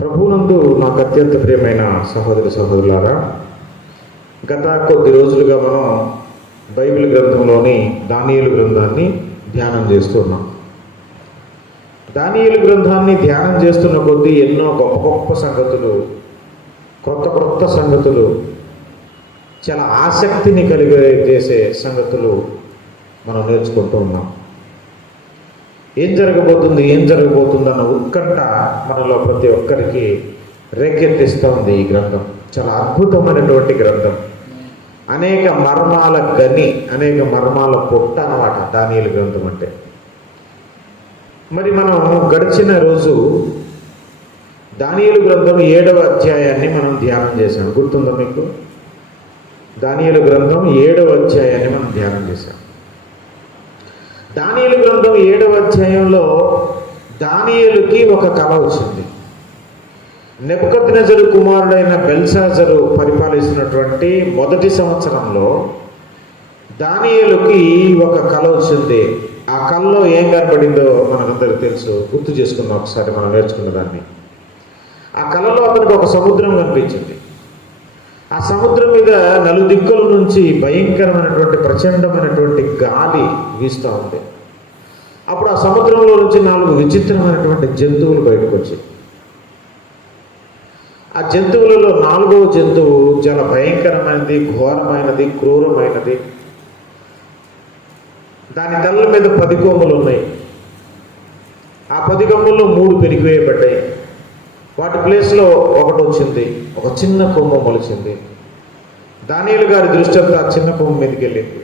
ప్రభువునందు నాకు అత్యంత ప్రియమైన సహోదరులారా, గత కొద్ది రోజులుగా మనం బైబిల్ గ్రంథంలోని దానియేలు గ్రంథాన్ని ధ్యానం చేస్తున్నాం. దానియేలు గ్రంథాన్ని ధ్యానం చేస్తున్న కొద్దీ ఎన్నో గొప్ప గొప్ప సంగతులు, క్రొత్త సంగతులు, చాలా ఆసక్తిని కలిగజేసే సంగతులు మనం నేర్చుకుంటూ ఉన్నాం. ఏం జరగబోతుంది అన్న ఉత్కంఠ మనలో ప్రతి ఒక్కరికి రేకెత్తిస్తూ ఉంది. ఈ గ్రంథం చాలా అద్భుతమైనటువంటి గ్రంథం. అనేక మర్మాల గని, అనేక మర్మాల పొట్ట అన్నమాట దానియేలు గ్రంథం అంటే. మరి మనం గడిచిన రోజు దానియేలు గ్రంథం 7వ అధ్యాయాన్ని మనం ధ్యానం చేశాం. గుర్తుందా మీకు? దానియేలు గ్రంథం 7వ అధ్యాయాన్ని మనం ధ్యానం చేశాం. దానియేలు గ్రంథం 7వ అధ్యాయంలో దానియేలుకి ఒక కల వచ్చింది. నెబుకద్నెజరు కుమారుడైన బెల్షాజరు పరిపాలిస్తున్నటువంటి మొదటి సంవత్సరంలో దానియేలుకి ఒక కల వచ్చింది. ఆ కలలో ఏం కనబడిందో మనకందరికీ తెలుసు. గుర్తు చేసుకుందాం ఒకసారి మనం నేర్చుకున్న దాన్ని. ఆ కలలో అతనికి ఒక సముద్రం కనిపించింది. ఆ సముద్రం మీద నలుదిక్కుల నుంచి భయంకరమైనటువంటి ప్రచండమైనటువంటి గాలి వీస్తూ ఉంది. అప్పుడు ఆ సముద్రంలో నుంచి 4 విచిత్రమైనటువంటి జంతువులు బయటకు వచ్చాయి. ఆ జంతువులలో 4వ జంతువు చాలా భయంకరమైనది, ఘోరమైనది, క్రూరమైనది. దాని తల మీద 10 కొమ్ములు ఉన్నాయి. ఆ 10 కొమ్ముల్లో 3 పెరిగివేయబడ్డాయి. వాటి ప్లేస్లో ఒకటి వచ్చింది, ఒక చిన్న కొమ్ము మొలిచింది. దానియేలు గారి దృష్టి అంతా ఆ చిన్న కొమ్ము మీదకి వెళ్ళింది.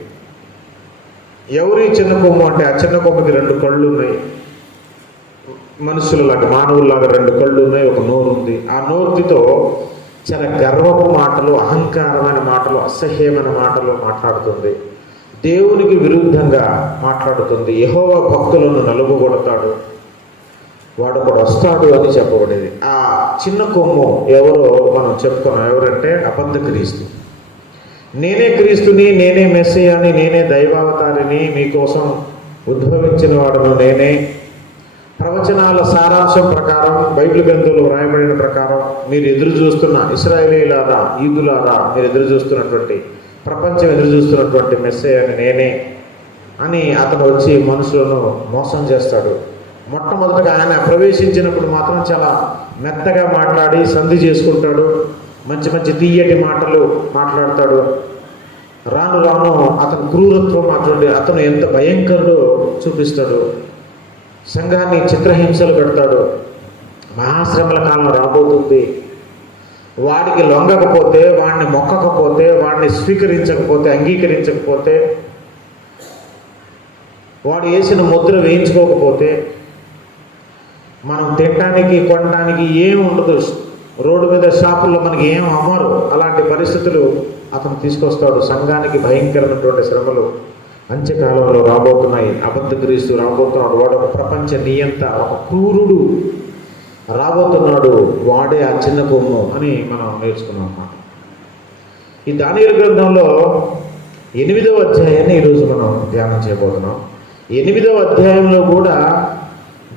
ఎవరి చిన్న కొమ్ము అంటే, ఆ చిన్న కొమ్మకి 2 కళ్ళు ఉన్నాయి. మనుషులలాగా, మానవుల్లాగా 2 కళ్ళు ఉన్నాయి, ఒక నోరు ఉంది. ఆ నోరుతో చాలా గర్వపు మాటలు, అహంకారమైన మాటలు, అసహ్యమైన మాటలు మాట్లాడుతుంది. దేవునికి విరుద్ధంగా మాట్లాడుతుంది. యెహోవా భక్తులను నలుగుగొడతాడు, వాడు కూడా వస్తాడు అని చెప్పబడేది. ఆ చిన్న కొమ్ము ఎవరో మనం చెప్పుకున్నాం. ఎవరంటే అబద్ధ క్రీస్తు. నేనే క్రీస్తుని, నేనే మెస్సియాని, నేనే దైవావతారిని, మీకోసం ఉద్భవించిన వాడును నేనే. ప్రవచనాల సారాంశం ప్రకారం, బైబిల్ గ్రంథంలో వ్రాయబడిన ప్రకారం మీరు ఎదురు చూస్తున్న ఇశ్రాయేలీయులారా, యూదులారా, మీరు ఎదురు చూస్తున్నటువంటి, ప్రపంచం ఎదురు చూస్తున్నటువంటి మెస్సియాని నేనే అని అతను వచ్చి మనుషులను మోసం చేస్తాడు. మొట్టమొదటిగా ఆయన ప్రవేశించినప్పుడు మాత్రం చాలా మెత్తగా మాట్లాడి సంధి చేసుకుంటాడు. మంచి మంచి తీయటి మాటలు మాట్లాడతాడు. రాను రాను అతను క్రూరత్వం మాట్లాడి అతను ఎంత భయంకరుడో చూపిస్తాడు. సంఘాన్ని చిత్రహింసలు పెడతాడు. మహాశ్రమల కాలం రాబోతుంది. వాడికి లొంగకపోతే, వాడిని మొక్కకపోతే, వాడిని స్వీకరించకపోతే, అంగీకరించకపోతే, వాడు వేసిన ముద్ర వేయించుకోకపోతే మనం తినడానికి, కొనడానికి ఏం ఉండదు. రోడ్డు మీద, షాపుల్లో మనకి ఏం అమ్మరు. అలాంటి పరిస్థితులు అతను తీసుకొస్తాడు. సంఘానికి భయంకరమైనటువంటి శ్రమలు అంత్యకాలంలో రాబోతున్నాయి. అబద్ధ క్రీస్తు రాబోతున్నాడు. వాడు ఒక ప్రపంచ నియంత, ఒక క్రూరుడు రాబోతున్నాడు. వాడే ఆ చిన్న కొమ్ము అని మనం నేర్చుకున్నాం అన్నమాట. ఈ దానియేలు గ్రంథంలో 8వ అధ్యాయాన్ని ఈరోజు మనం ధ్యానం చేయబోతున్నాం. 8వ అధ్యాయంలో కూడా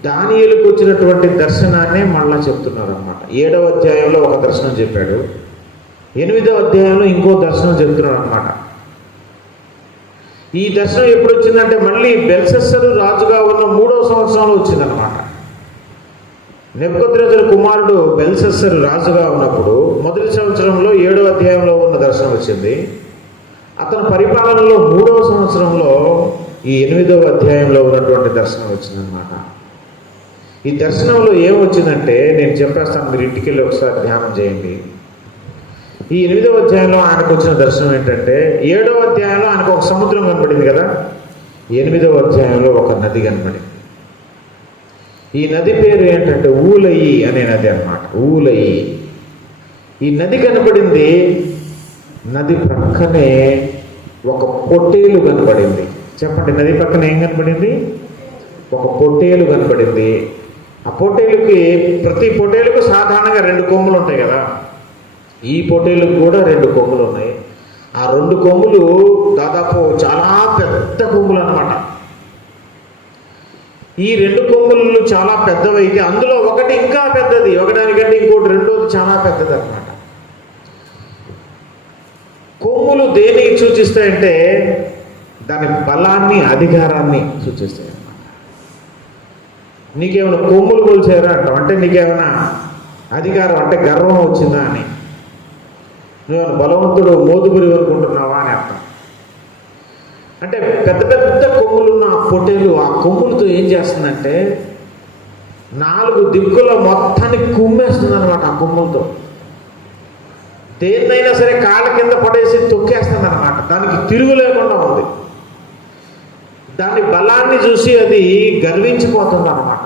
దానియేలుకు వచ్చినటువంటి దర్శనాన్ని మళ్ళా చెప్తున్నారు అన్నమాట. 7వ అధ్యాయంలో ఒక దర్శనం చెప్పాడు. 8వ అధ్యాయంలో ఇంకో దర్శనం చెప్తున్నాడు అన్నమాట. ఈ దర్శనం ఎప్పుడు వచ్చిందంటే మళ్ళీ బెల్షస్సరు రాజుగా ఉన్న 3వ సంవత్సరంలో వచ్చిందనమాట. నెబుకద్నెజరు కుమారుడు బెల్షస్సరు రాజుగా ఉన్నప్పుడు మొదటి సంవత్సరంలో 7వ అధ్యాయంలో ఉన్న దర్శనం వచ్చింది. అతని పరిపాలనలో 3వ సంవత్సరంలో ఈ 8వ అధ్యాయంలో ఉన్నటువంటి దర్శనం వచ్చిందనమాట. ఈ దర్శనంలో ఏమొచ్చిందంటే నేను చెప్పేస్తాను, మీరు ఇంటికి వెళ్ళి ఒకసారి ధ్యానం చేయండి. ఈ 8వ అధ్యాయంలో ఆయనకు వచ్చిన దర్శనం ఏంటంటే, 7వ అధ్యాయంలో ఆయనకు ఒక సముద్రం కనపడింది కదా, 8వ అధ్యాయంలో ఒక నది కనపడింది. ఈ నది పేరు ఏంటంటే ఊలయి అనే నది అన్నమాట. ఊలయి. ఈ నది కనపడింది. నది ప్రక్కనే ఒక పొట్టేలు కనపడింది. చెప్పండి, నది పక్కన ఏం కనపడింది? ఒక పొట్టేలు కనపడింది. ఆ పొట్టేలుకి, ప్రతి పొట్టేలుకు సాధారణంగా 2 కొమ్ములు ఉంటాయి కదా. ఈ పొట్టేలుకు కూడా 2 కొమ్ములు ఉన్నాయి. ఆ 2 కొమ్ములు దాదాపు చాలా పెద్ద కొమ్ములు అన్నమాట. ఈ రెండు కొమ్ములు చాలా పెద్దవైతే అందులో ఒకటి ఇంకా పెద్దది, ఒకదానికంటే ఇంకోటి రెండోది చాలా పెద్దది అన్నమాట. కొమ్ములు దేనికి సూచిస్తాయంటే దాని బలాన్ని, అధికారాన్ని సూచిస్తాయి అన్నమాట. నీకేమైనా కొమ్ములు కొలిచారా అంటాం, అంటే నీకేమైనా అధికారం అంటే గర్వం వచ్చిందా అని, నువ్వేమైనా బలవంతుడు మోదుగురి అనుకుంటున్నావా అని అర్థం. అంటే పెద్ద పెద్ద కొమ్ములున్న ఆ పొట్టేలు ఆ కొమ్ములతో ఏం చేస్తుందంటే 4 దిక్కుల మొత్తాన్ని కుమ్మేస్తుంది అనమాట. ఆ కొమ్ములతో దేన్నైనా సరే కాళ్ళ కింద పడేసి తొక్కేస్తుంది అనమాట. దానికి తిరుగు లేకుండా ఉంది. దాని బలాన్ని చూసి అది గర్వించిపోతుంది అనమాట.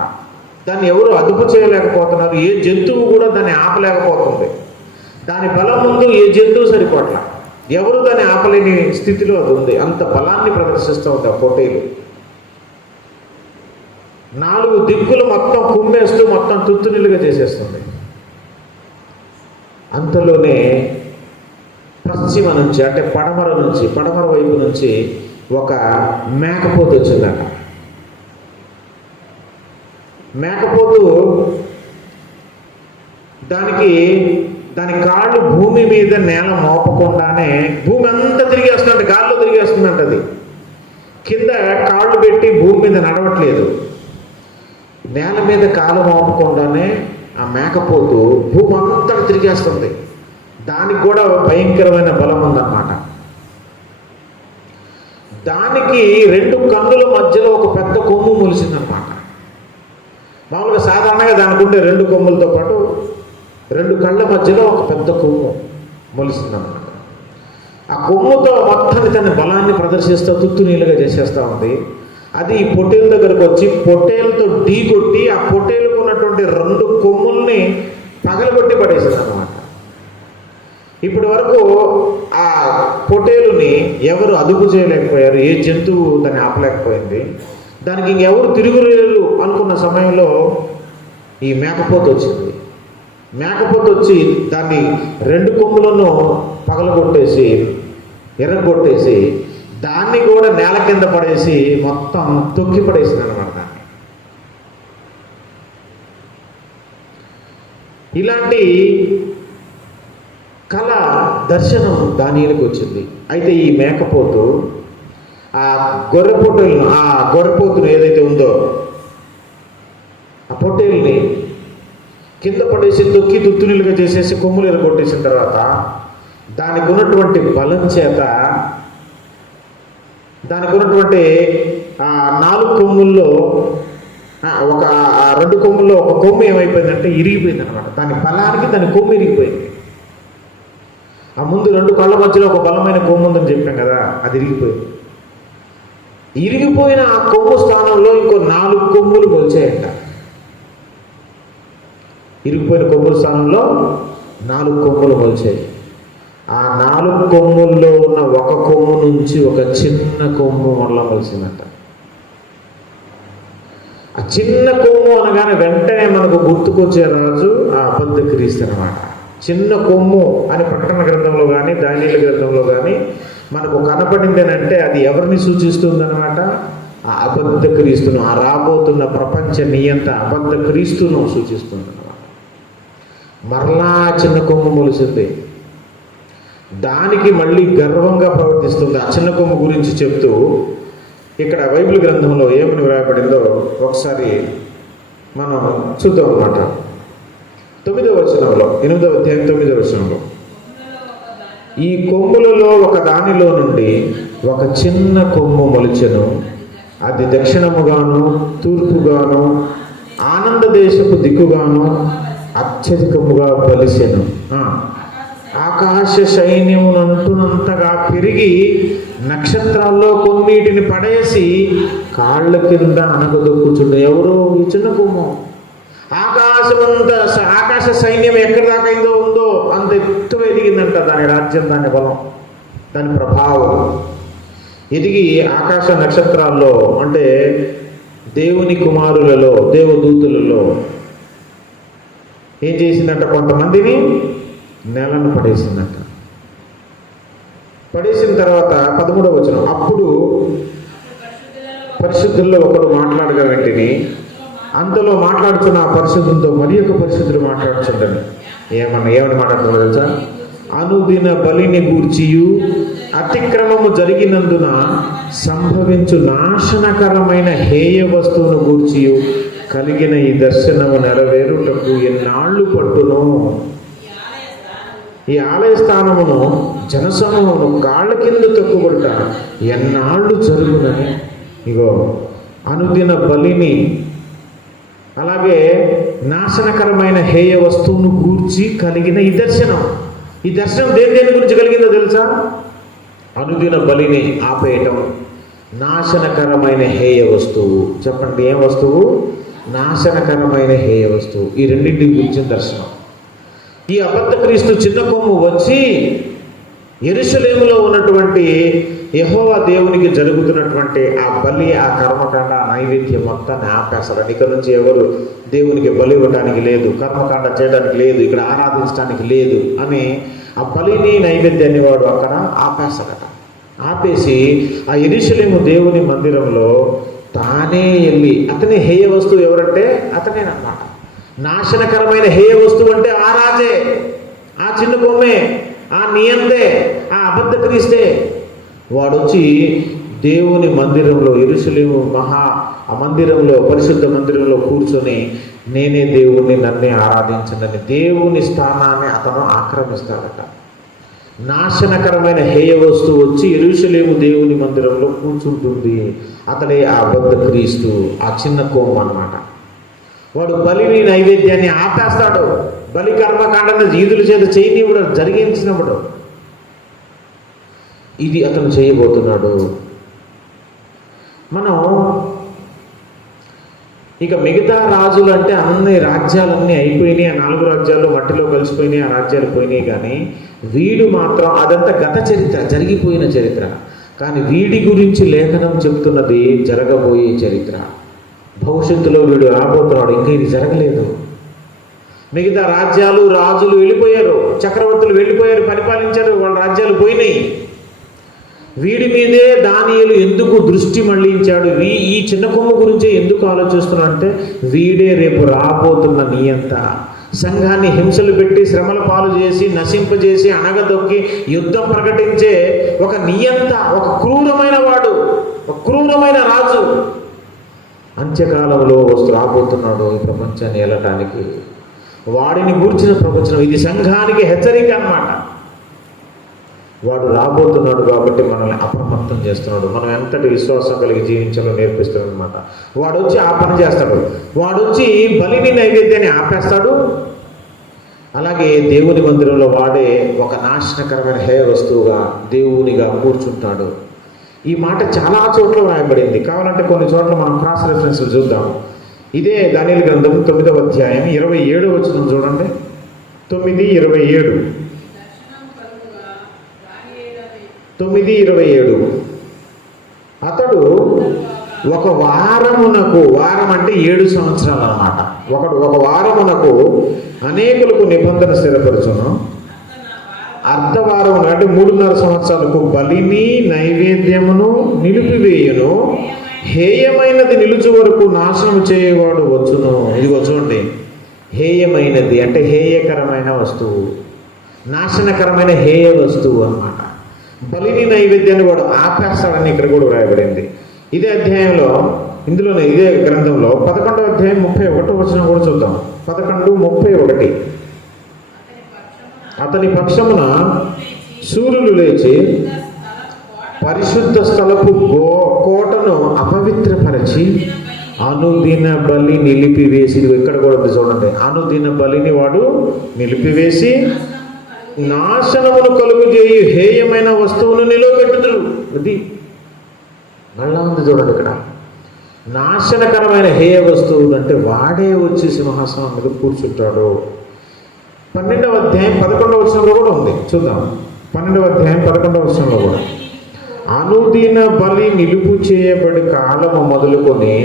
దాన్ని ఎవరు అదుపు చేయలేకపోతున్నారు, ఏ జంతువు కూడా దాన్ని ఆపలేకపోతుంది. దాని బలం ముందు ఏ జంతువు సరిపోట్ల, ఎవరు దాన్ని ఆపలేని స్థితిలో అది ఉంది. అంత బలాన్ని ప్రదర్శిస్తూ ఉంది ఆ పొట్టేలు. 4 దిక్కులు మొత్తం కుమ్మేస్తూ మొత్తం తుత్తునిలుగా చేసేస్తుంది. అంతలోనే పశ్చిమ నుంచి అంటే పడమర వైపు నుంచి ఒక మేకపోతు వచ్చిందట. మేకపోతు దాని కాళ్ళు భూమి మీద నేల మోపకుండానే భూమి అంతా తిరిగేస్తుందంట, గాల్లో తిరిగేస్తుందంట. అది కింద కాళ్ళు పెట్టి భూమి మీద నడవట్లేదు, నేల మీద కాలు మోపకుండానే ఆ మేకపోతు భూమి అంతా తిరిగేస్తుంది. దానికి కూడా భయంకరమైన బలం ఉందన్నమాట. దానికి 2 కన్నుల మధ్యలో ఒక పెద్ద కొమ్ము మొలిసిందన్నమాట. మామూలుగా సాధారణంగా దానికి ఉండే 2 కొమ్ములతో పాటు 2 కళ్ళ మధ్యలో ఒక పెద్ద కొమ్ము మొలిసిందన్నమాట. ఆ కొమ్ముతో మొత్తాన్ని తన బలాన్ని ప్రదర్శిస్తూ తుత్తునీలుగా చేసేస్తూ ఉంది. అది ఈ పొట్టేలు దగ్గరకు వచ్చి పొట్టేలుతో ఢీకొట్టి ఆ పొట్టేలుకు ఉన్నటువంటి 2 కొమ్ముల్ని పగలగొట్టి పడేసింది అన్నమాట. ఇప్పటి వరకు ఆ పొట్టేలుని ఎవరు అదుపు చేయలేకపోయారు, ఏ జంతువు దాన్ని ఆపలేకపోయింది. దానికి ఇంకెవరు తిరుగులేరు అనుకున్న సమయంలో ఈ మేకపోతు వచ్చింది. మేకపోతు వచ్చి దాన్ని 2 కొమ్ములను పగలగొట్టేసి ఎర్రగొట్టేసి దాన్ని కూడా నేల కింద పడేసి మొత్తం తొక్కి పడేసింది అనమాట. దాన్ని ఇలాంటి కళ దర్శనం దానిలకు వచ్చింది. అయితే ఈ మేకపోతు ఆ గొర్రెపోతును ఏదైతే ఉందో ఆ పొట్టేల్ని కింద పడేసి తొక్కి తుత్తునిలుగా చేసేసి కొమ్ములు ఎరగొట్టేసిన తర్వాత దానికి ఉన్నటువంటి బలం చేత దానికి ఉన్నటువంటి 4 కొమ్ముల్లో ఒక 2 కొమ్ముల్లో ఒక కొమ్ము ఏమైపోయిందంటే ఇరిగిపోయింది అనమాట. దాని బలానికి దాని కొమ్ము ఇరిగిపోయింది. ఆ ముందు 2 కళ్ళ మధ్యలో ఒక బలమైన కొమ్ము ఉందని చెప్పాం కదా, అది ఇరిగిపోయింది. ఇరిగిపోయిన ఆ కొమ్ము స్థానంలో ఇంకో 4 కొమ్ములు మొలిచాయంట. ఇరిగిపోయిన కొమ్ముల స్థానంలో 4 కొమ్ములు మొలిచాయి. ఆ 4 కొమ్ముల్లో ఉన్న ఒక కొమ్ము నుంచి ఒక చిన్న కొమ్ము మళ్ళా మొలిసిందంట. ఆ చిన్న కొమ్ము అనగానే వెంటనే మనకు గుర్తుకొచ్చే రాజు ఆ అబద్ధ క్రీస్తు అన్నమాట. చిన్న కొమ్ము అని ప్రకటన గ్రంథంలో కానీ దానియేలు గ్రంథంలో కానీ మనకు కనపడింది అంటే అది ఎవరిని సూచిస్తుందన్నమాట? ఆ అబద్ధ క్రీస్తును, ఆ రాబోతున్న ప్రపంచ నియంత అబద్ధ క్రీస్తును సూచిస్తుంది అన్నమాట. మరలా చిన్న కొమ్ము మొలిసింది. దానికి మళ్ళీ గర్వంగా ప్రవర్తిస్తుంది. ఆ చిన్న కొమ్ము గురించి చెప్తూ ఇక్కడ బైబిల్ గ్రంథంలో ఏమని వ్రాయబడిందో ఒకసారి మనం చూద్దాం అన్నమాట. 9వ వచనంలో 8వ అధ్యాయం 9వ వచనంలో ఈ కొమ్ములలో ఒక దానిలో నుండి ఒక చిన్న కొమ్ము మొలిచెను, అది దక్షిణముగాను తూర్పుగాను ఆనంద దేశపు దిక్కుగాను అత్యధికముగా బలిసెను. ఆకాశ సైన్యమునంటునంతగా పెరిగి నక్షత్రాల్లో కొన్నిటిని పడేసి కాళ్ళ కింద అనగదొక్కుచుండు. ఎవరు? ఈ చిన్న కొమ్ము. ఆకాశ సైన్యం ఎక్కడి దాకా ఉందో అంత ఎత్తుగా ఎదిగిందంట. దాని రాజ్యం, దాని బలం, దాని ప్రభావం ఎదిగి ఆకాశ నక్షత్రాల్లో అంటే దేవుని కుమారులలో, దేవదూతులలో ఏం చేసిందంట? కొంతమందిని నేలను పడేసిందంట. పడేసిన తర్వాత 13వ వచనం, అప్పుడు పరిశుద్ధుల్లో ఒకడు మాట్లాడగా వెంటనే అంతలో మాట్లాడుతున్న ఆ పరిశుద్ధులతో మరి ఒక పరిశుద్ధులు మాట్లాడుతుండని ఏమని మాట్లాడుతున్నాడు తెలుసా? అనుదిన బలిని గూర్చియు అతిక్రమము జరిగినందున సంభవించు నాశనకరమైన హేయ వస్తువును గూర్చియు కలిగిన ఈ దర్శనము నెరవేరుటకు ఎన్నాళ్ళు పట్టును? ఈ ఆలయ స్థానమును జనసమూహము కాళ్ళ కింద తొక్కుబడుట ఎన్నాళ్ళు జరుగునని. ఇగో అనుదిన బలిని, అలాగే నాశనకరమైన హేయ వస్తువును గూర్చి కలిగిన ఈ దర్శనం దేని గురించి కలిగిందో తెలుసా? అనుదిన బలిని ఆపేయటం, నాశనకరమైన హేయ వస్తువు. చెప్పండి, ఏం వస్తువు? నాశనకరమైన హేయ వస్తువు. ఈ రెండింటి గురించి దర్శనం. ఈ అబద్ధ క్రీస్తు చిన్న కొమ్ము వచ్చి యెరూషలేములో ఉన్నటువంటి యెహోవా దేవునికి జరుగుతున్నటువంటి ఆ బలి, ఆ కర్మకాండ, ఆ నైవేద్యం మొత్తాన్ని ఆపేస్తాడు. ఇక్కడ నుంచి ఎవరు దేవునికి బలి ఇవ్వడానికి లేదు, కర్మకాండ చేయడానికి లేదు, ఇక్కడ ఆరాధించడానికి లేదు అని ఆ బలిని నైవేద్యాన్ని వాడు అక్కడ ఆపేస్తాడట. ఆపేసి ఆ యెరూషలేము దేవుని మందిరంలో తానే వెళ్ళి, అతని హేయ వస్తువు ఎవరంటే అతనేనమాట. నాశనకరమైన హేయ వస్తువు అంటే ఆ రాజే, ఆ చిన్న కొమ్మే, ఆ నియంతే, ఆ అబద్ధ క్రీస్తే. వాడొచ్చి దేవుని మందిరంలో, యెరూషలేము ఆ మందిరంలో, పరిశుద్ధ మందిరంలో కూర్చొని నేనే దేవుణ్ణి, నన్నే ఆరాధించనని దేవుని స్థానాన్ని అతను ఆక్రమిస్తాడట. నాశనకరమైన హేయ వస్తువు వచ్చి యెరూషలేము దేవుని మందిరంలో కూర్చుంటుంది. అతడే ఆ అబద్ధ క్రీస్తు, ఆ చిన్న కొమ్ము అన్నమాట. వాడు బలిని నైవేద్యాన్ని ఆపేస్తాడు. బలి కర్మకాండను యూదుల చేత చేయనివ్వడు, జరిగించినప్పుడు. ఇది అతను చేయబోతున్నాడు. మనం ఇక మిగతా రాజులు అంటే అన్ని రాజ్యాలన్నీ అయిపోయినాయి, ఆ 4 రాజ్యాలు మట్టిలో కలిసిపోయినాయి, ఆ రాజ్యాలు పోయినాయి. కానీ వీడు మాత్రం అదంతా గత చరిత్ర, జరిగిపోయిన చరిత్ర. కానీ వీడి గురించి లేఖనం చెప్తున్నది జరగబోయే చరిత్ర. భవిష్యత్తులో వీడు రాబోతున్నాడు, ఇంకా ఇది జరగలేదు. మిగతా రాజ్యాలు, రాజులు వెళ్ళిపోయారు, చక్రవర్తులు వెళ్ళిపోయారు, పరిపాలించారు, వాళ్ళ రాజ్యాలు పోయినాయి. వీడి మీదే దానియేలు ఎందుకు దృష్టి మళ్లించాడు, ఈ చిన్న కొమ్ము గురించే ఎందుకు ఆలోచిస్తున్నాడు అంటే, వీడే రేపు రాబోతున్న నియంత. సంఘాన్ని హింసలు పెట్టి, శ్రమల పాలు చేసి, నశింపజేసి, అణగదొక్కి యుద్ధం ప్రకటించే ఒక నియంత, ఒక క్రూరమైన వాడు, ఒక క్రూరమైన రాజు అంత్యకాలంలో రాబోతున్నాడు ఈ ప్రపంచాన్ని ఏలటానికి. వాడిని గూర్చిన ప్రపంచం ఇది సంఘానికి హెచ్చరిక అన్నమాట. వాడు రాబోతున్నాడు కాబట్టి మనల్ని అప్రమత్తం చేస్తున్నాడు. మనం ఎంతటి విశ్వాసం కలిగి జీవించాలో నేర్పిస్తాడు అనమాట. వాడు వచ్చి ఆ పని చేస్తాడు. వాడు వచ్చి బలిని నైవేద్యాన్ని ఆపేస్తాడు. అలాగే దేవుని మందిరంలో వాడే ఒక నాశనకరమైన హేయ వస్తువుగా దేవునిగా కూర్చుంటాడు. ఈ మాట చాలా చోట్ల రాయబడింది. కావాలంటే కొన్ని చోట్ల మనం క్రాస్ రెఫరెన్స్లు చూద్దాం. ఇదే దానియేలు గ్రంథం 9వ అధ్యాయం 27వ వచనం చూడండి. 9:27. 9:27. అతడు ఒక వారమునకు, వారం అంటే 7 సంవత్సరాలు అన్నమాట. ఒక వారమునకు అనేకులకు నిబంధన స్థిరపరచును. అర్ధవారం అంటే 3.5 సంవత్సరాలకు బలిని నైవేద్యమును నిలిపివేయును. హేయమైనది నిలుచు వరకు నాశనం చేయవాడు వచ్చును. ఇదిగో చూడండి, హేయమైనది అంటే హేయకరమైన వస్తువు, నాశనకరమైన హేయ వస్తువు అన్నమాట. బలిని నైవేద్యాన్ని వాడు ఆపేస్తాడని ఇక్కడ కూడా వ్రాయబడింది. ఇదే అధ్యాయంలో, ఇందులోనే ఇదే గ్రంథంలో 11వ అధ్యాయం 31వ వచనం కూడా చూద్దాం. 11:31. అతని పక్షమున శూరులు లేచి పరిశుద్ధ స్థలపు కోటను అపవిత్రపరిచి అనుదిన బలి నిలిపివేసి, ఇక్కడ కూడా ఉంది చూడండి, అనుదిన బలిని వాడు నిలిపివేసి నాశనమును కలుగు చేయి హేయమైన వస్తువును నిలవబెట్టుదురు. అది మళ్ళా ఉంది చూడండి ఇక్కడ. నాశనకరమైన హేయ వస్తువులు అంటే వాడే వచ్చి సింహాసనం మీద కూర్చుంటాడు. 12వ అధ్యాయం 11వ వచనంలో కూడా ఉంది, చూద్దాం. 12వ అధ్యాయం 11వ వచనంలో కూడా అనుదిన బలి నిలుపు చేయబడి కాలము మొదలుకొని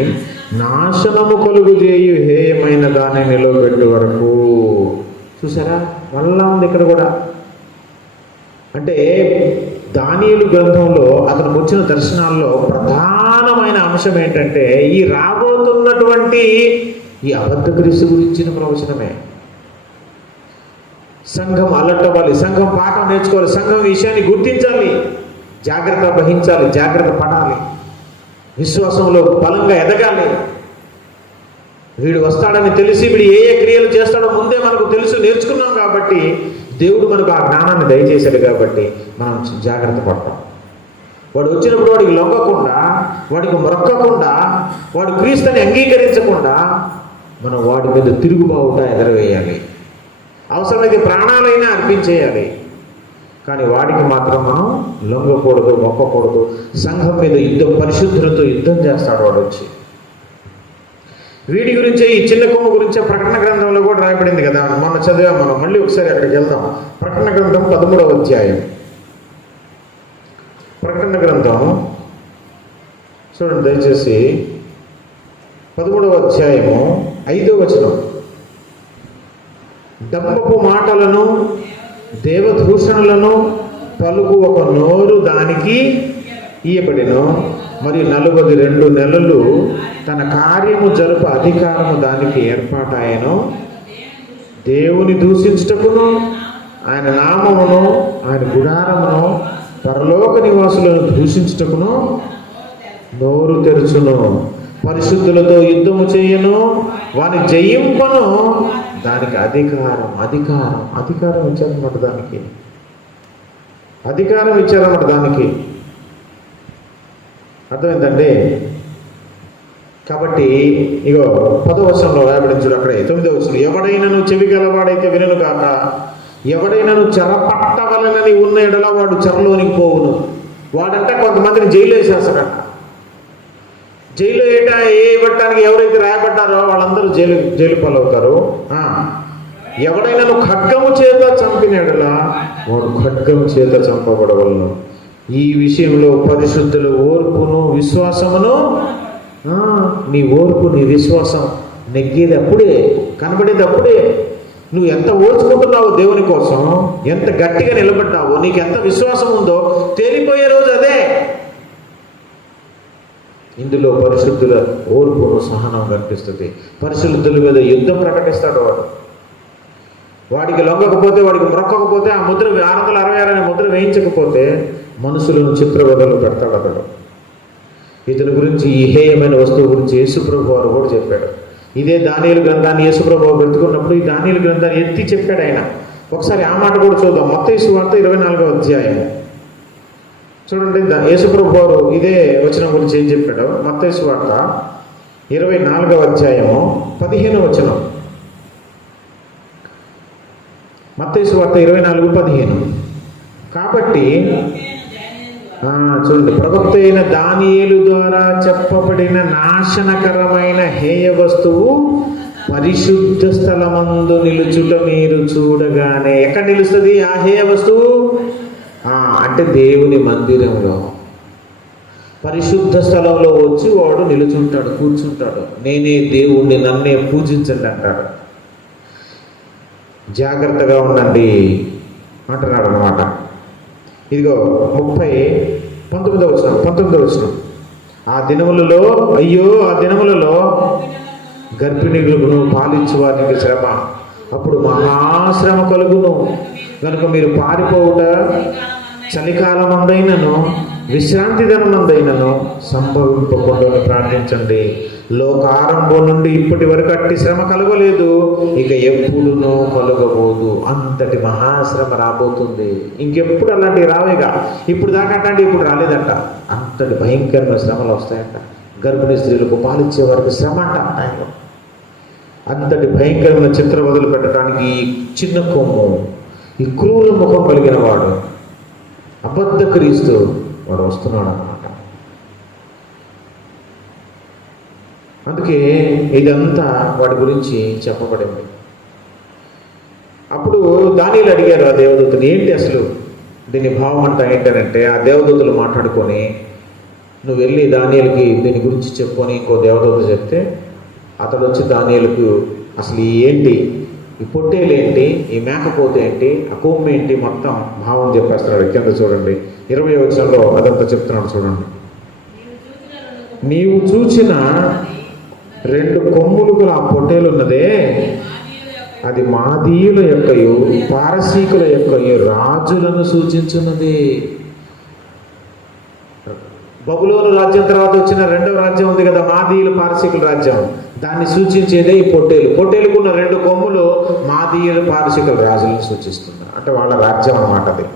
నాశనము కలుగు చేయు హేయమైన దాన్ని నిలవబెట్టు వరకు. చూసారా, మళ్ళా ఉంది ఇక్కడ కూడా. అంటే దానియేలు గ్రంథంలో అతనికి వచ్చిన దర్శనాల్లో ప్రధానమైన అంశం ఏంటంటే ఈ రాబోతున్నటువంటి ఈ అబద్ధ క్రీస్తు గురించిన ప్రవచనమే. సంఘం అలర్ట్ అవ్వాలి, సంఘం పాఠం నేర్చుకోవాలి, సంఘం విషయాన్ని గుర్తించాలి, జాగ్రత్త వహించాలి, జాగ్రత్త పడాలి, విశ్వాసంలో బలంగా ఎదగాలి. వీడు వస్తాడని తెలిసి వీడు ఏ ఏ క్రియలు చేస్తాడో ముందే మనకు తెలుసు, నేర్చుకున్నాం కాబట్టి దేవుడు మనకు ఆ జ్ఞానాన్ని దయచేశాడు కాబట్టి మనం జాగ్రత్త పడతాం. వాడు వచ్చినప్పుడు వాడికి లొంగకుండా, వాడికి మొరక్కకుండా, వాడు క్రీస్తుని అంగీకరించకుండా మనం వాడి మీద తిరుగుబావుట ఎగరవేయాలి, అవసరమైతే ప్రాణాలైనా అర్పించేయాలి. కానీ వాడికి మాత్రం మనం లొంగకూడదు, మొక్కకూడదు. సంఘం మీద యుద్ధం, పరిశుద్ధులతో యుద్ధం చేస్తాడు వాడు వచ్చి. వీడి గురించే, ఈ చిన్న కొమ్ము గురించే ప్రకటన గ్రంథంలో కూడా రాయబడింది కదా, మొన్న చదివాం మనం. మళ్ళీ ఒకసారి అక్కడికి వెళ్దాం. ప్రకటన గ్రంథం 13వ అధ్యాయం. ప్రకటన గ్రంథం చూడండి దయచేసి, 13వ అధ్యాయము 5వ వచనం. డంబపు మాటలను దేవదూషణలను పలుకు ఒక నోరు దానికి ఇయ్యబడెను, మరియు 42 నెలలు తన కార్యము జరుప అధికారము దానికి ఏర్పాటాయను. దేవుని దూషించుటకును, ఆయన నామమును, ఆయన గుడారమును, పరలోక నివాసులను దూషించుటకును నోరు తెరుచును. పరిశుద్ధులతో యుద్ధము చేయను, వాని జయింపను. దానికి అధికారం ఇచ్చారన్నమాట. అధికారం ఇచ్చారన్నమాట దానికి. అర్థమైందండి? కాబట్టి ఇగో 10వ వచనంలో రాయబడింది చూడు, అక్కడే 9వ వచనం. ఎవడైనను చెవి గలవాడైతే వినను కాక, ఎవడైనను చెరపట్టవలనని ఉన్న ఎడల వాడు చెరలోనికి పోవును. వాడంటే కొంతమందిని జైలు వేసేస్తారంట. జైలు వేయబట్టడానికి ఎవరైతే రాయబడ్డారో వాళ్ళందరూ జైలు పాలవుతారు. ఎవడైనా ఖడ్గము చేత చంపిన ఎడల వాడు ఖడ్గము చేత చంపబడవలను. ఈ విషయంలో పరిశుద్ధుల ఓర్పును విశ్వాసమును, నీ ఓర్పు నీ విశ్వాసం నెగ్గేది అప్పుడే, కనబడేది అప్పుడే. నువ్వు ఎంత ఓర్చుకుంటున్నావో దేవుని కోసం, ఎంత గట్టిగా నిలబడ్డావో, నీకు ఎంత విశ్వాసం ఉందో తేలిపోయే రోజు అదే. ఇందులో పరిశుద్ధుల ఓర్పును సహనం కనిపిస్తుంది. పరిశుద్ధుల మీద యుద్ధం ప్రకటిస్తాడు వాడు. వాడికి లొంగకపోతే, వాడికి మొక్కకపోతే, ఆ ముద్ర 666 అనే ముద్ర వేయించకపోతే మనుషులను చిత్రవదలు పెడతాడు అతడు. ఇతని గురించి, ఈ హేయమైన వస్తువు గురించి యేసుప్రభు వారు కూడా చెప్పాడు. ఇదే దానియేలు గ్రంథాన్ని యేసుప్రభు పెట్టుకున్నప్పుడు ఈ దానియేలు గ్రంథాన్ని ఎత్తి చెప్పాడు ఆయన. ఒకసారి ఆ మాట కూడా చూద్దాం. మత్తయి సువార్త 24వ అధ్యాయం చూడండి. యేసుప్రభు వారు ఇదే వచనం గురించి ఏం చెప్పాడో. మత్తయి సువార్త 24వ అధ్యాయము 15వ వచనం. మత్తయి సువార్త 24:15. కాబట్టి చూడండి, ప్రవక్త అయిన దానియేలు ద్వారా చెప్పబడిన నాశనకరమైన హేయ వస్తువు పరిశుద్ధ స్థలమందు నిలుచుట మీరు చూడగానే. ఎక్కడ నిలుస్తుంది ఆ హేయ వస్తువు? అంటే దేవుని మందిరంలో, పరిశుద్ధ స్థలంలో వచ్చి వాడు నిలుచుంటాడు, కూర్చుంటాడు. నేనే దేవుణ్ణి, నన్నే పూజించండి అంటాడు. జాగ్రత్తగా ఉండండి అంటున్నాడు అన్నమాట. ఇదిగో 19వ వచనం. ఆ దినములలో, అయ్యో ఆ దినములలో గర్భిణీలను పాలించు వారికి శ్రమ, అప్పుడు మహాశ్రమ కలుగును. కనుక మీరు పారిపోవుట చలికాలం అందైనను విశ్రాంతి దినమందైనను సంభవింపకుండా ప్రార్థించండి. లోకారంభం నుండి ఇప్పటి వరకు అట్టి శ్రమ కలగలేదు, ఇక ఎప్పుడునో కలగబోదు. అంతటి మహాశ్రమ రాబోతుంది. ఇంకెప్పుడు అలాంటివి రావేగా. ఇప్పుడు దాకా అంటే ఇప్పుడు రాలేదంట. అంతటి భయంకరమైన శ్రమలు వస్తాయంట. గర్భిణీ స్త్రీలకు పాలిచ్చే వారికి శ్రమ అంట ఆయనలో. అంతటి భయంకరమైన చిత్ర వదులు పెట్టడానికి ఈ చిన్న కొమ్ము, ఈ క్రూర ముఖం కలిగిన వాడు, అబద్ధ క్రీస్తు వాడు వస్తున్నాడు అన్నమాట. అందుకే ఇదంతా వాడి గురించి చెప్పబడింది. అప్పుడు దానియేలు అడిగారు ఆ దేవదూతను, ఏంటి అసలు దీని భావం అంతా ఏంటంటే, ఆ దేవదూతలు మాట్లాడుకొని, నువ్వు వెళ్ళి దానియేలుకి దీని గురించి చెప్పు అని ఇంకో దేవదూత చెప్తే, అతడు వచ్చి దానియేలుకు అసలు ఏంటి ఈ పొట్టేలేంటి, ఈ మేకపోతే ఏంటి, ఆ కొమ్ము ఏంటి, మొత్తం భావం చెప్పేస్తున్నాడు. కింద చూడండి 20వ వచనంలో అదంతా చెప్తున్నాడు చూడండి. నీవు చూచిన 2 కొమ్ములు గల ఆ పొట్టేలు ఉన్నదే, అది మాదీయుల యొక్కయు పారసీకుల యొక్కయు రాజులను సూచించున్నది. బబులోను రాజ్యం తర్వాత వచ్చిన 2వ రాజ్యం ఉంది కదా, మాదీయుల పారసీకుల రాజ్యం, దాన్ని సూచించేదే ఈ పొట్టేలు. పొట్టేలుకున్న 2 కొమ్ములు మాదీయుల పారసీకుల రాజులను సూచిస్తున్నారు. అంటే వాళ్ళ రాజ్యం అన్నమాట అది.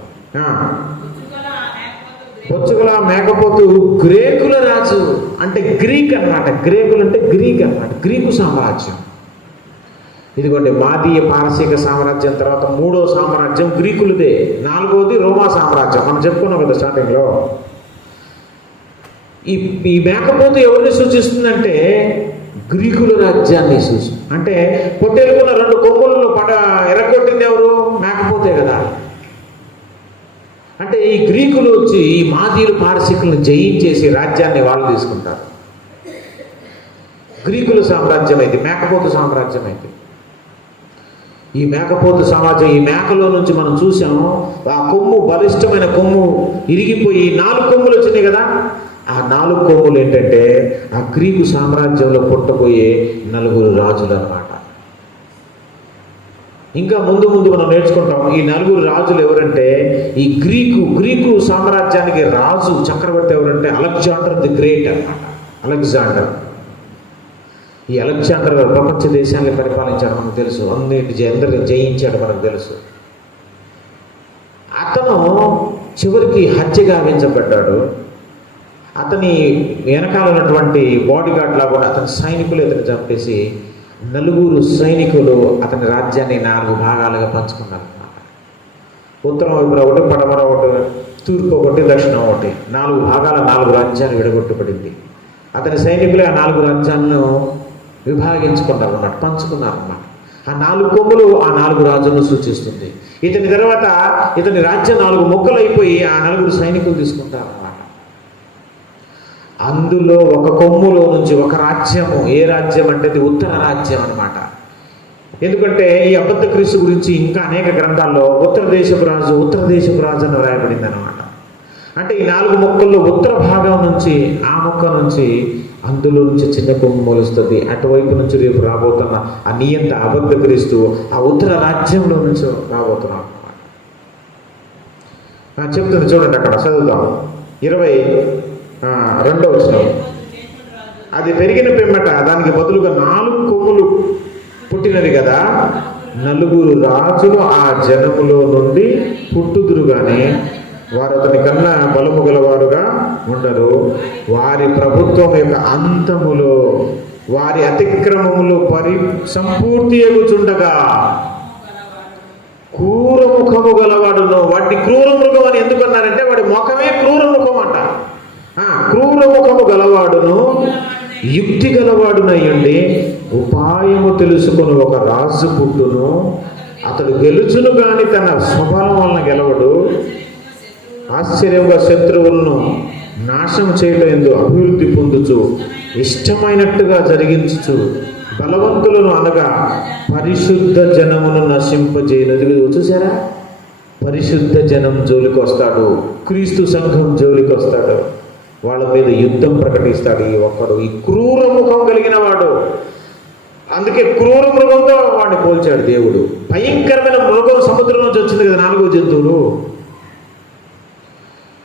బొచ్చుగల మేకపోతు గ్రీకుల రాజు, అంటే గ్రీక్ అన్నమాట. గ్రీకులు అంటే గ్రీక్ అన్నమాట, గ్రీకు సామ్రాజ్యం. ఇదిగోండి మాదీయ పారసీక సామ్రాజ్యం తర్వాత 3వ సామ్రాజ్యం గ్రీకులదే, 4వది రోమా సామ్రాజ్యం. మనం చెప్పుకున్నాం కదా స్టార్టింగ్లో. ఈ మేకపోతు ఎవరిని సూచిస్తుందంటే గ్రీకుల రాజ్యాన్ని సూచిస్తుంది. అంటే పొట్టేలుకున్న 2 కొమ్ములను ఎరగొట్టింది ఎవరు? మేకపోతే కదా. అంటే ఈ గ్రీకులు వచ్చి ఈ మాదీయులు పారసీకులను జయించేసి రాజ్యాన్ని వాళ్ళు తీసుకుంటారు. గ్రీకుల సామ్రాజ్యం అయితే, మేకపోతు సామ్రాజ్యం అయితే. ఈ మేకపోతు సామ్రాజ్యం, ఈ మేకలో నుంచి మనం చూసాము ఆ కొమ్ము, బలిష్టమైన కొమ్ము ఇరిగిపోయి 4 కొమ్ములు వచ్చినాయి కదా. ఆ 4 కొమ్ములు ఏంటంటే ఆ గ్రీకు సామ్రాజ్యంలో పుట్టబోయే 4 రాజులు అన్నమాట. ఇంకా ముందు మనం నేర్చుకుంటాం ఈ 4 రాజులు ఎవరంటే, ఈ గ్రీకు సామ్రాజ్యానికి రాజు చక్రవర్తి ఎవరంటే అలెగ్జాండర్ ది గ్రేట్ అన్నమాట. అలెగ్జాండర్, ఈ అలెగ్జాండర్ ప్రపంచ దేశాన్ని పరిపాలించాడు మనకు తెలుసు, అందరిని జయించాడు మనకు తెలుసు. అతను చివరికి హత్య గావించబడ్డాడు. అతని వెనకాల ఉన్నటువంటి బాడీ గార్డ్ లాగా అతని సైనికులు అతను చంపేసి 4 సైనికులు అతని రాజ్యాన్ని 4 భాగాలుగా పంచుకున్నారు అన్నమాట. ఉత్తరం వైపున ఒకటి, పడమర ఒకటి, తూర్పు ఒకటి, దక్షిణం ఒకటి, 4 భాగాల 4 రాజ్యాలు విడగొట్టబడింది. అతని సైనికులే ఆ 4 రాజ్యాలను విభాగించుకున్నారు అన్నమాట, పంచుకున్నారు అన్నమాట. ఆ 4 కొమ్ములు ఆ 4 రాజులను సూచిస్తుంది. ఇతని తర్వాత ఇతని రాజ్యం 4 ముక్కలు అయిపోయి ఆ 4 సైనికులు తీసుకుంటారు అన్నమాట. అందులో ఒక కొమ్ములో నుంచి ఒక రాజ్యము, ఏ రాజ్యం అంటే అది ఉత్తర రాజ్యం అన్నమాట. ఎందుకంటే ఈ అబద్ధ క్రీస్తు గురించి ఇంకా అనేక గ్రంథాల్లో ఉత్తర దేశపు రాజు అని రాయబడింది అనమాట. అంటే ఈ 4 ముక్కల్లో ఉత్తర భాగం నుంచి, ఆ ముక్క నుంచి, అందులో నుంచి చిన్న కొమ్ము మొలుస్తుంది. అటువైపు నుంచి రేపు రాబోతున్న ఆ నియంత అబద్ధ క్రీస్తు ఆ ఉత్తర రాజ్యంలో నుంచి రాబోతున్నాం అన్నమాట. చెప్తుంది చూడండి, అక్కడ చదువుతాం 22వ వచనం. అది పెరిగిన పిమ్మట దానికి బదులుగా 4 కొమ్ములు పుట్టినవి కదా. 4 రాజులు ఆ జనములో నుండి పుట్టుదురు గాని వారు అతని కన్నా బలము గలవారుగా ఉండరు. వారి ప్రభుత్వం యొక్క అంతములో వారి అతిక్రమములు సంపూర్తి ఎగుచుండగా క్రూర ముఖము గలవాడును. వాటిని క్రూర మృగం అని ఎందుకన్నారంటే వాడి ముఖమే క్రూర ముఖం అంట. క్రూర ముఖము గలవాడును యుక్తి గలవాడునయ్యుండి ఉపాయము తెలుసుకుని ఒక రాజు పుట్టును. అతడు గెలుచును గాని తన స్వభావం వలన గెలవడు. ఆశ్చర్యంగా శత్రువులను నాశనం చేయడం ఎందు అభివృద్ధి పొందుచు ఇష్టమైనట్టుగా జరిగించు బలవంతులను అనగా పరిశుద్ధ జనమును నశింపజేయనది. చూసారా, పరిశుద్ధ జనం జోలికి వస్తాడు, క్రీస్తు సంఘం జోలికి వస్తాడు, వాళ్ళ మీద యుద్ధం ప్రకటిస్తాడు ఈ ఒక్కడు, ఈ క్రూర ముఖం కలిగిన వాడు. అందుకే క్రూర మృగంతో వాడిని పోల్చాడు దేవుడు. భయంకరమైన మృగం సముద్రం నుంచి వచ్చింది కదా, 4వ జంతువులు,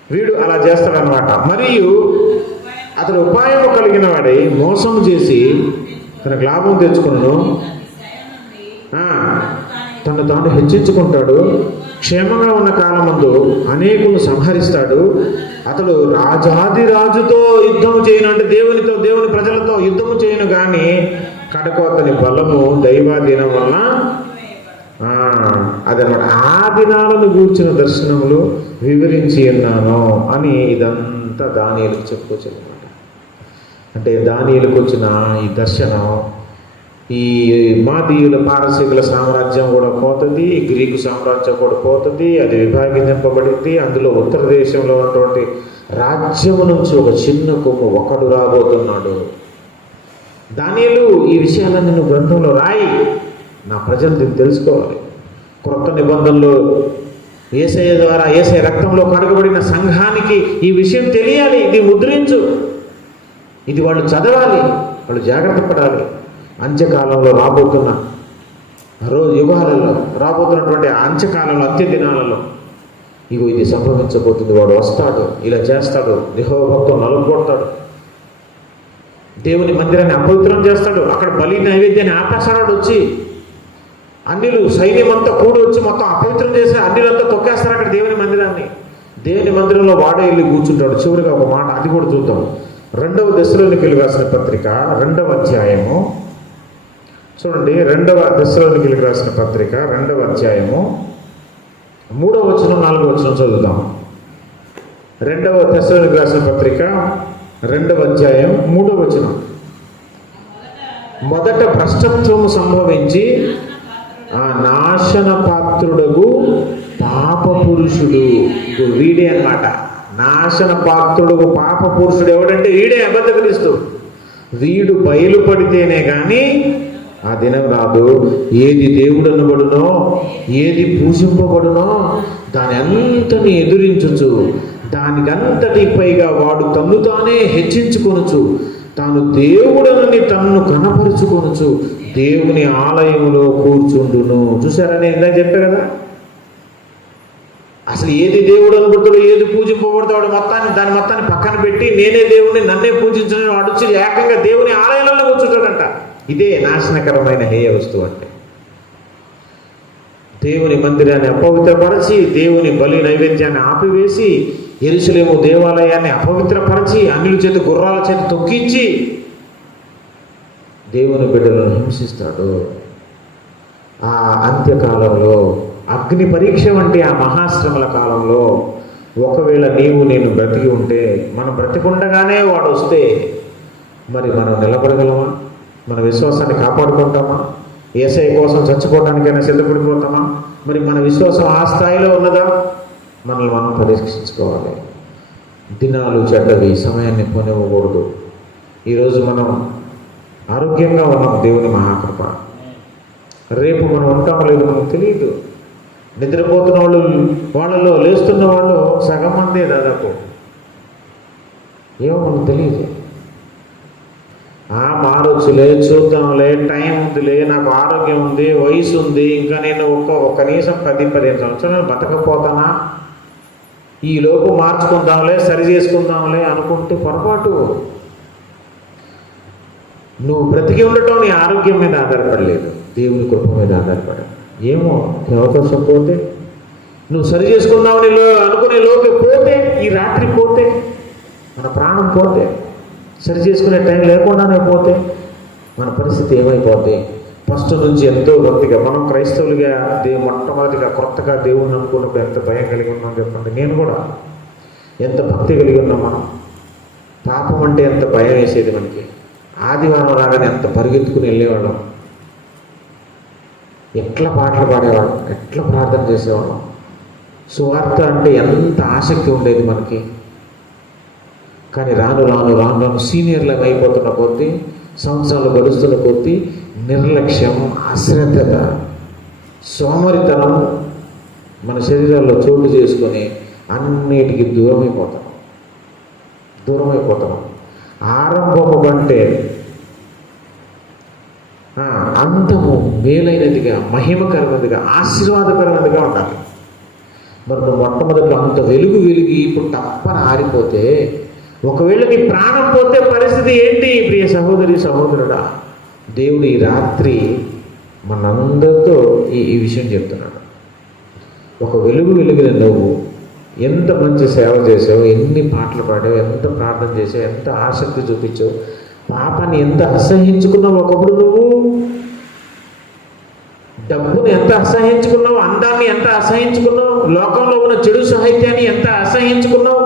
వీడు అలా చేస్తాడనమాట. మరియు అతడు ఉపాయము కలిగిన వాడై మోసం చేసి తనకు లాభం తెచ్చుకును, తను తాను హెచ్చించుకుంటాడు. క్షేమంగా ఉన్న కాలమందు అనేకులను సంహరిస్తాడు. అతడు రాజాదిరాజుతో యుద్ధము చేయను, అంటే దేవుని ప్రజలతో యుద్ధము చేయను కానీ కడకు అతని బలము దైవాధీనం వలన అదనమాట. ఆ దినాలను గూర్చిన దర్శనములు వివరించి ఉన్నాను అని ఇదంతా దానియేలుకు చెప్పుకోవచ్చు అనమాట. అంటే దానియేలుకు వచ్చిన ఈ దర్శనం, ఈ మాదీయుల పారసీకుల సామ్రాజ్యం కూడా పోతుంది, గ్రీకు సామ్రాజ్యం కూడా పోతుంది, అది విభాగించబడింది. అందులో ఉత్తర దేశంలో ఉన్నటువంటి రాజ్యము నుంచి ఒక చిన్న కొమ్ము ఒకడు రాబోతున్నాడు. దానియేలు ఈ విషయాలన్నీ నువ్వు గ్రంథంలో రాయి, నా ప్రజలు దీన్ని తెలుసుకోవాలి. క్రొత్త నిబంధనలో యేసయ్య ద్వారా, యేసయ్య రక్తంలో కడగబడిన సంఘానికి ఈ విషయం తెలియాలి. ఇది ముద్రించు, ఇది వాళ్ళు చదవాలి, వాళ్ళు జాగ్రత్త పడాలి. అంత్యకాలంలో రాబోతున్న యుగాలలో, రాబోతున్నటువంటి అంత్యకాలంలో, అంత్య దినాలలో ఇగో ఇది సంభవించబోతుంది. వాడు వస్తాడు, ఇలా చేస్తాడు, యెహోవా భక్తులను నలుగొడతాడు, దేవుని మందిరాన్ని అపవిత్రం చేస్తాడు, అక్కడ బలి నైవేద్యాన్ని ఆపేస్తాడు. వచ్చి అన్యులు సైన్యం అంతా కూడి వచ్చి మొత్తం అపవిత్రం చేసి అన్యులంతా తొక్కేస్తారు అక్కడ దేవుని మందిరాన్ని. దేవుని మందిరంలో వాడే వెళ్ళి కూర్చుంటాడు. చివరిగా ఒక మాట, అది కూడా చూద్దాం. 2వ దశలోనికీయులకు రాసిన పత్రిక 2వ అధ్యాయము చూడండి. 2వ దశలోనికీయులకు రాసిన పత్రిక 2వ అధ్యాయము 3వ వచనం 4వ వచనం చదువుదాం. 2వ దశలోనికీయులకు రాసిన పత్రిక 2వ అధ్యాయం 3వ వచనం. మొదట భ్రష్టత్వము సంభవించి ఆ నాశన పాత్రుడగు పాప పురుషుడు, వీడే అన్నమాట. నాశన పాత్రుడు పాప పురుషుడు ఎవడంటే వీడే, అబద్ధ క్రీస్తు. వీడు బయలుపడితేనే కానీ ఆ దినం రాదు. ఏది దేవుడు అనబడునో, ఏది పూజింపబడునో దాని అంతని ఎదురించచ్చు, దానికంతటి పైగా వాడు తన్ను తానే హెచ్చించుకొనచ్చు, తాను దేవుడనని తన్ను కనపరుచుకొనచ్చు, దేవుని ఆలయములో కూర్చుండును. చూసారా, నేను ఇందాక చెప్పా కదా, అసలు ఏది దేవుడు అనుకుంటాడో, ఏది పూజింపబడతాడో దాని మొత్తాన్ని పక్కన పెట్టి నేనే దేవుడిని, నన్నే పూజించని అడుచి ఏకంగా దేవుని ఆలయాలలో కూర్చుంటాడంట. ఇదే నాశనకరమైన హేయ వస్తువు అంటే. దేవుని మందిరాన్ని అపవిత్రపరచి, దేవుని బలి నైవేద్యాన్ని ఆపివేసి, యెరూషలేము దేవాలయాన్ని అపవిత్రపరచి, అన్యుల చేత గుర్రాల చేత తొక్కించి దేవుని బిడ్డలను హింసిస్తాడు. ఆ అంత్యకాలంలో అగ్ని పరీక్ష వంటి ఆ మహాశ్రమల కాలంలో ఒకవేళ నీవు నేను బ్రతికి ఉంటే, మనం బ్రతికుండగానే వాడు వస్తే మరి మనం నిలబడగలమా? మన విశ్వాసాన్ని కాపాడుకుంటామా? యేసయ్య కోసం చచ్చిపోవడానికైనా సిద్ధపడిపోతామా? మరి మన విశ్వాసం ఆ స్థాయిలో ఉన్నదా? మనల్ని మనం పరీక్షించుకోవాలి. దినాలు చెడ్డవి, సమయాన్ని పోనివ్వకూడదు. ఈరోజు మనం ఆరోగ్యంగా ఉన్నాం, దేవుని మహాకృప. రేపు మనం ఉంటామో లేదో మనకు తెలియదు. నిద్రపోతున్న వాళ్ళలో లేస్తున్న వాళ్ళు సగం మందే దాదాపు. ఏమో మనకు తెలియదు. మారొచ్చులే, చూద్దాంలే, టైం ఉందిలే, నాకు ఆరోగ్యం ఉంది, వయసు ఉంది, ఇంకా నేను కనీసం 10-15 సంవత్సరాలు బతకపోతానా, ఈలోపు మార్చుకుందాంలే, సరి చేసుకుందాంలే అనుకుంటే పొరపాటు. నువ్వు బ్రతికి ఉండటం నీ ఆరోగ్యం మీద ఆధారపడలేదు, దేవుని కృప మీద ఆధారపడదు. ఏమో అవకాశం పోతే, నువ్వు సరి చేసుకుందామని అనుకునే లోపే పోతే, ఈ రాత్రి పోతే, మన ప్రాణం పోతే, సరి చేసుకునే టైం లేకుండానే పోతే మన పరిస్థితి ఏమైపోద్ది? ఫస్ట్ నుంచి ఎంతో భక్తిగా మనం క్రైస్తవులుగా మొట్టమొదటిగా కొత్తగా దేవుణ్ణి అనుకున్నప్పుడు ఎంత భయం కలిగి ఉన్నాం చెప్పండి. నేను కూడా ఎంత భక్తి కలిగి ఉన్నాం. మనం పాపం అంటే ఎంత భయం వేసేది మనకి. ఆదివారం రాగానే ఎంత పరిగెత్తుకుని వెళ్ళేవాళ్ళం, ఎట్లా పాటలు పాడేవాళ్ళం, ఎట్లా ప్రార్థన చేసేవాళ్ళం. సువార్త అంటే ఎంత ఆసక్తి ఉండేది మనకి. కానీ రాను రాను రాను రాను సీనియర్లకు అయిపోతున్న కొద్దీ, సంవత్సరాలు గడుస్తున్న కొద్దీ నిర్లక్ష్యం, అశ్రద్ధత, సోమరితనం మన శరీరాల్లో చోటు చేసుకొని అన్నిటికీ దూరమైపోతాం. ఆరంభము కంటే అంతము మేలైనదిగా, మహిమకరమైనదిగా, ఆశీర్వాదకరమైనదిగా ఉండాలి. మరి నువ్వు మొట్టమొదటిలో అంత వెలుగు ఇప్పుడు తప్పని ఆరిపోతే, ఒకవేళ నీ ప్రాణం పోతే పరిస్థితి ఏంటి? ప్రియ సహోదరి సహోదరుడా, దేవుడు ఈ రాత్రి మనందరితో ఈ విషయం చెప్తున్నాడు. ఒక వెలుగిన నువ్వు ఎంత మంచి సేవ చేసావు, ఎన్ని పాటలు పాడావు, ఎంత ప్రార్థన చేసావు, ఎంత ఆసక్తి చూపించావు, పాపాన్ని ఎంత అసహించుకున్నావు. ఒకప్పుడు నువ్వు డబ్బుని ఎంత అసహించుకున్నావు, అందాన్ని ఎంత అసహించుకున్నావు, లోకంలో ఉన్న చెడు సాహిత్యాన్ని ఎంత అసహించుకున్నావు,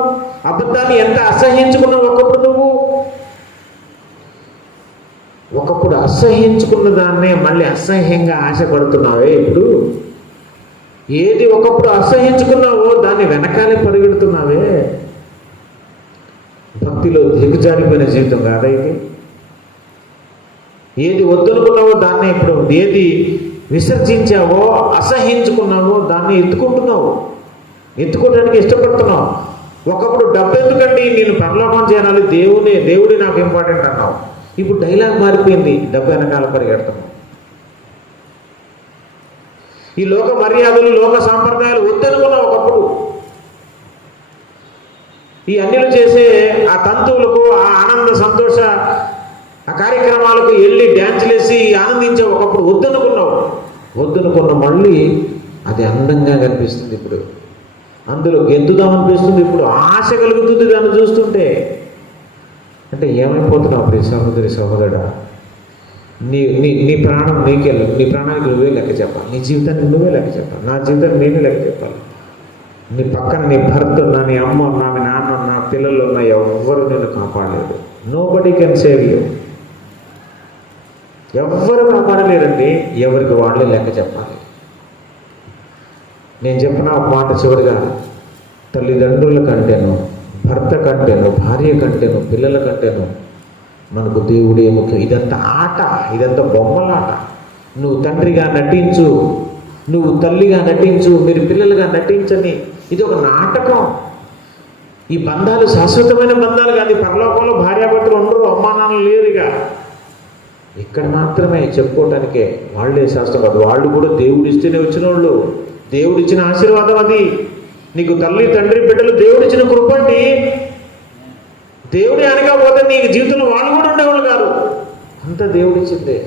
అబద్ధాన్ని ఎంత అసహించుకున్నావు. ఒకప్పుడు అసహించుకున్న దాన్నే మళ్ళీ అసహ్యంగా ఆశపడుతున్నావే ఇప్పుడు. ఏది ఒకప్పుడు అసహించుకున్నావో దాన్ని వెనకాలే పరిగెడుతున్నావే. భక్తిలో దిగజారిపోయిన జీవితం కాదా ఇది? ఏది వద్దనుకున్నావో దాన్నే ఇప్పుడు, ఏది విసర్జించావో, అసహించుకున్నావో దాన్ని ఎత్తుకుంటున్నావు, ఎత్తుకోవడానికి ఇష్టపడుతున్నావు. ఒకప్పుడు డబ్బు ఎందుకండి, నేను పరలోకం చేయాలి, దేవుడే నాకు ఇంపార్టెంట్ అన్నావు. ఇప్పుడు డైలాగ్ మారిపోయింది, డబ్బు వెనకాల పరిగెడతాము. ఈ లోక మర్యాదలు, లోక సాంప్రదాయాలు వద్దనుకున్నావు ఒకప్పుడు. ఈ అన్యులు చేసే ఆ తంతువులకు, ఆ ఆనంద సంతోష ఆ కార్యక్రమాలకు వెళ్ళి డ్యాన్సులు వేసి ఆనందించే ఒకప్పుడు వద్దనుకున్న మళ్ళీ అది అందంగా కనిపిస్తుంది. ఇప్పుడు అందులో గెంతుదామనిపిస్తుంది, ఇప్పుడు ఆశ కలుగుతుంది దాన్ని చూస్తుంటే. అంటే ఏమైపోతున్నావు ప్రియ సహోదరి సహోదరుడా? నీ ప్రాణం నీ ప్రాణానికి నువ్వే లెక్క చెప్పాలి, నీ జీవితానికి నువ్వే లెక్క చెప్పాలి, నా జీవితానికి నేనే లెక్క చెప్పాలి. నీ పక్కన నీ భర్త ఉన్నా, నీ అమ్మ ఉన్నా, మీ నాన్న ఉన్నా, పిల్లలు ఉన్నా, ఎవ్వరు నిన్ను కాపాడలేదు. Nobody can save you. ఎవ్వరు కాపాడలేరండి, ఎవరికి వాళ్ళే లెక్క చెప్పాలి. నేను చెప్పిన ఒక మాట చివరిగా, తల్లిదండ్రుల కంటేను, భర్త కంటేను, భార్య కంటేను, పిల్లల కంటేను మనకు దేవుడే ముఖ్యం. ఇదంతా ఆట, ఇదంతా బొమ్మలాట. నువ్వు తండ్రిగా నటించు, నువ్వు తల్లిగా నటించు, మీరు పిల్లలుగా నటించని, ఇది ఒక నాటకం. ఈ బంధాలు శాశ్వతమైన బంధాలు కాదు. పరలోకంలో భార్యాభర్తలు ఉండరు, అమ్మా నాన్నలు లేరుగా. ఇక్కడ మాత్రమే చెప్పుకోవటానికే వాళ్ళే శాస్త్రం కాదు. వాళ్ళు కూడా దేవుడిస్తేనే వచ్చిన వాళ్ళు, దేవుడిచ్చిన ఆశీర్వాదం అది. నీకు తల్లి తండ్రి బిడ్డలు దేవుడిచ్చిన కృపండి. దేవుడి అనకపోతే నీకు జీవితంలో వాళ్ళు కూడా ఉండేవాళ్ళు కాదు. అంతా దేవుడిచ్చిందే.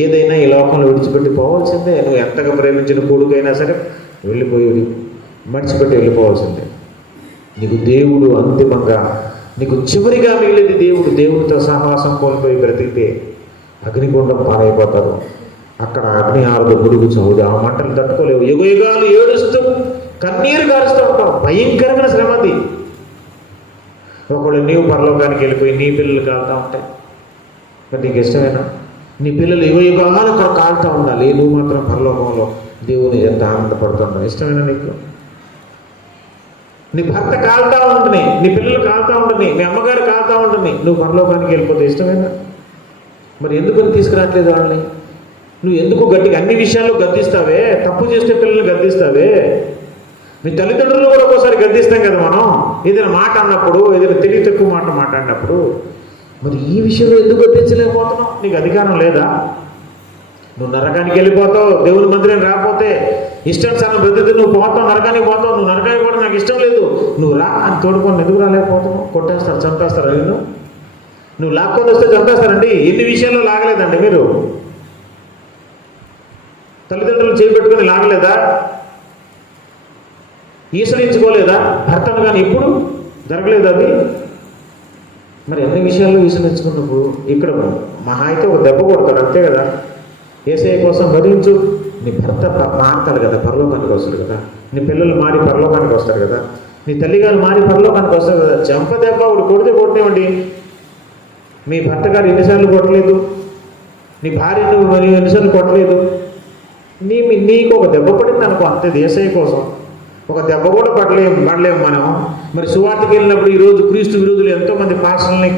ఏదైనా ఈ లోకంలో విడిచిపెట్టి పోవాల్సిందే. నువ్వు ఎంతగా ప్రేమించిన కొడుకైనా సరే వెళ్ళిపోయి మర్చిపెట్టి వెళ్ళిపోవాల్సిందే. నీకు దేవుడు అంతిమంగా, నీకు చివరిగా మిగిలేది దేవుడు. దేవుడితో సహవాసం కోల్పోయి బ్రతికితే అగ్నిగుండం పాలైపోతారు. అక్కడ అగ్ని ఆరదు, గుడుగు చౌదు, ఆ మంటలు తట్టుకోలేవు. యుగయుగాలు ఏడుస్తూ కన్నీరు కారుస్తూ ఉంటావు. భయంకరమైన శ్రమది. ఒకళ్ళు నీవు పరలోకానికి వెళ్ళిపోయి నీ పిల్లలు కాలుతూ ఉంటాయి. మరి నీకు ఇష్టమేనా? నీ పిల్లలు యుగయుగాలు అక్కడ కాలుతూ ఉండాలి, నువ్వు మాత్రం పరలోకంలో దేవుని ఎంత ఆనందపడుతున్నావు. ఇష్టమేనా నీకు? నీ భర్త కాలుతూ ఉంటుంది, నీ పిల్లలు కాలుతూ ఉంటుంది, మీ అమ్మగారు కాలుతూ ఉంటుంది, నువ్వు పరలోకానికి వెళ్ళిపోతే ఇష్టమేనా? మరి ఎందుకు తీసుకురావట్లేదు వాళ్ళని? నువ్వు ఎందుకు గట్టిగా అన్ని విషయాల్లో గద్దిస్తావే? తప్పు చేస్తే పిల్లల్ని గద్దిస్తావే? మీ తల్లిదండ్రులు కూడా ఒక్కోసారి గద్దిస్తాం కదా మనం, ఏదైనా మాట అన్నప్పుడు, ఏదైనా తెలివి తక్కువ మాట మాట్లాడినప్పుడు. మరి ఈ విషయంలో ఎందుకు గద్దించలేకపోతున్నావు? నీకు అధికారం లేదా? నువ్వు నరకానికి వెళ్ళిపోతావు, దేవుని మందిరం రాకపోతే, ఇష్టానుసారం బ్రతికి నువ్వు పోతావు, నరకానికి పోతావు. నువ్వు నరకానికి కూడా నాకు ఇష్టం లేదు, నువ్వు రా అని తోడుకొని ఎందుకు రాలేకపోతున్నావు? కొట్టేస్తారు, చంపేస్తారు. నువ్వు లాక్కొని వస్తే చంపేస్తారండి. ఎన్ని విషయాల్లో లాగలేదండి మీరు? తల్లిదండ్రులు చేపెట్టుకొని లాగలేదా? ఈసడించుకోలేదా భర్తను? కానీ ఇప్పుడు జరగలేదు అది. మరి అన్ని విషయాల్లో ఈసడించుకున్నప్పుడు ఇక్కడ మహా అయితే ఒక దెబ్బ కొడతాడు, అంతే కదా. యేసయ్య కోసం భరించు. నీ భర్త మారుతాడు కదా, పరలోకానికి వస్తాడు కదా. నీ పిల్లలు మారి పరలోకానికి వస్తారు కదా. నీ తల్లిగారు మారి పరలోకానికి వస్తారు కదా. చెంప దెబ్బ ఒకటి కొడితే కొట్టేవండి. మీ భర్త గారు ఎన్నిసార్లు కొట్టలేదు, నీ భార్య నువ్వు మరి ఎన్నిసార్లు కొట్టలేదు. నీకు ఒక దెబ్బ పడింది అనుకో, అంతే. యేసయ్య కోసం ఒక దెబ్బ కూడా పడలేము మనం. మరి సువార్తకి వెళ్ళినప్పుడు ఈరోజు క్రీస్తు విరోధులు ఎంతోమంది పాస్టర్లని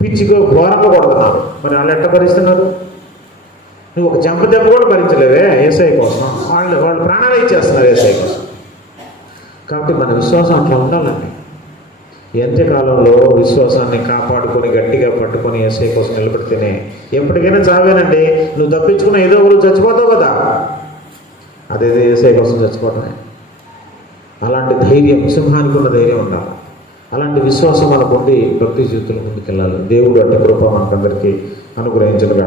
పిచ్చిగా ఘోరంగా కొడుతున్నారు. మరి వాళ్ళు ఎట్ట భరిస్తున్నారు? నువ్వు ఒక చెంప దెబ్బ కూడా భరించలేవే యేసయ్య కోసం. వాళ్ళు ప్రాణాలు ఇచ్చేస్తున్నారు యేసయ్య కోసం. కాబట్టి మన విశ్వాసం అట్లా ఉండాలండి. ఈ అంత్యకాలంలో విశ్వాసాన్ని కాపాడుకొని గట్టిగా పట్టుకొని యేసయ్య కోసం నిలబడితేనే ఎప్పటికైనా చావేనండి. నువ్వు తప్పించుకున్న ఏదో ఒకరు చచ్చిపోతావు కదా, అదేదో యేసయ్య కోసం చచ్చిపోతాయి. అలాంటి ధైర్యం, సింహానికి ఉన్న ధైర్యం ఉండాలి. అలాంటి విశ్వాసం మనకు ఉండి భక్తి జీవితంలో ముందుకెళ్ళాలి. దేవుడు అట్టి కృప మనకందరికీ అనుగ్రహించడుగా.